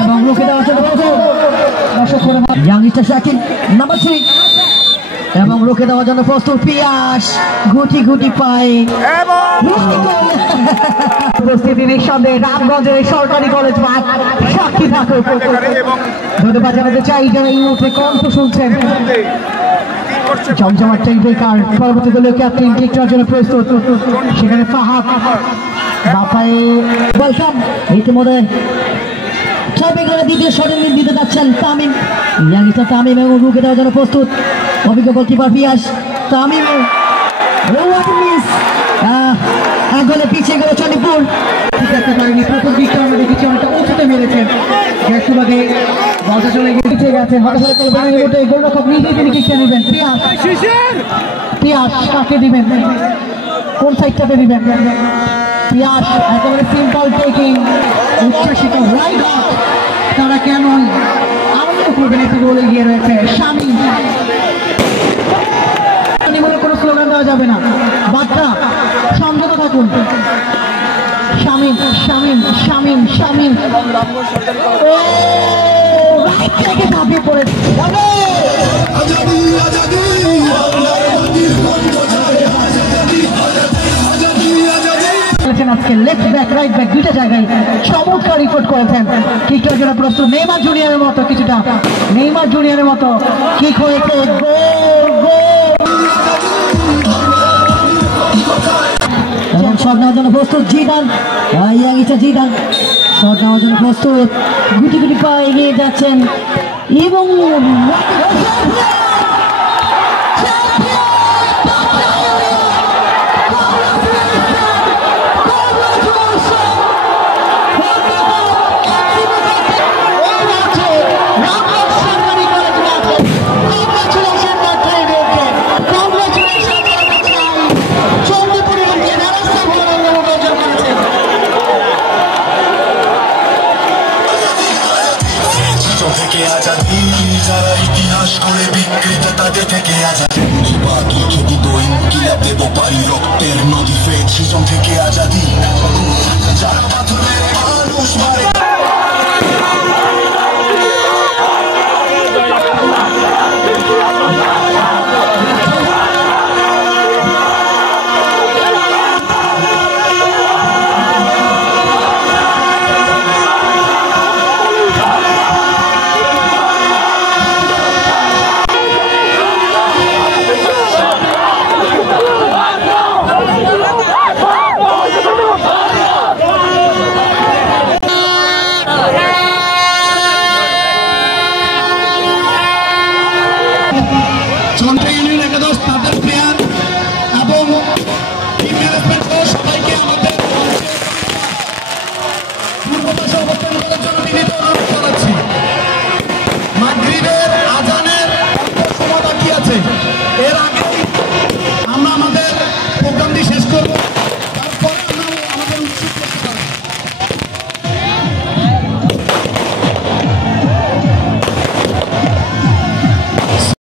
এবং রুখে দেওয়ার জন্য ইয়াংস্টার শাকিল নাম্বার 3 এবং রুখে দেওয়ার জন্য প্রস্তুত পিয়াস গুটি গুটি পায় উপস্থিতি নিঃসন্দেহে রামগঞ্জের সরকারি কলেজ মাঠ সাক্ষী ঠাকুর ধন্যবাদ জানাতে চাই যারা এই মুহূর্তে কণ্ঠ শুনছেন জমজমাট টাইব্রেকার পরবর্তী দলীয় ক্যাপ্টেন ঠিক করার জন্য প্রস্তুত সেখানে ফাহাদ বাপায়ে ওয়েলকাম ইতিমধ্যে টাইব্রেকারের দ্বিতীয় শটে দিতে যাচ্ছেন তামিম ইয়াংস্টার তামিম এবং রুখে দেওয়ার জন্য প্রস্তুত অভিজ্ঞ গোলকিপার পিয়াস তামিম মিস এক গোলে পিছিয়ে গেল চণ্ডীপুর প্রথম দিকটা আমরা দেখেছি অনেকটা উঁচুতে মেরেছেন একটুভাগে বলটা চলে গিয়ে গেছে গোলরক্ষক নিজে তিনি কিকটা নেবেন পিয়াস কাকে দিবেন কোন সাইডটাতে দিবেন পিয়াস একেবারে সিম্পল টেকিং উচ্ছ্বাসিত রাইট তারা কেন আনন্দ করবেন একটু গোলে গিয়ে রয়েছে শামিম কোনো স্লোগান দেওয়া যাবে না বাচ্চা সংযত থাকুন শামিম শামিম শামিম শামিম ঝাঁপিয়ে পড়ে আজকে লেফট ব্যাক রাইট ব্যাক দুইটা জায়গায় চমৎকার রিপোর্ট করেছেন কিকের জন্য প্রস্তুত নেইমার জুনিয়রের মতো কিছুটা নেইমার জুনিয়রের মতো কিক হয়েছে এবং শট নেওয়ার জন্য প্রস্তুত জিদান ইয়াংস্টার জিদান শট নেওয়ার জন্য প্রস্তুত গুটি গুটি পা এগিয়ে যাচ্ছেন এবং যারা ইতিহাস করে বিকৃত তাদের থেকে আজাদি দেব পারি রক্তের নদী ফের সৃজন থেকে আজাদি যার পাথরের মানুষ মারে ইউনিয়ন একাদশ তাদের প্লেয়ার এবং টিম ম্যানেজমেন্ট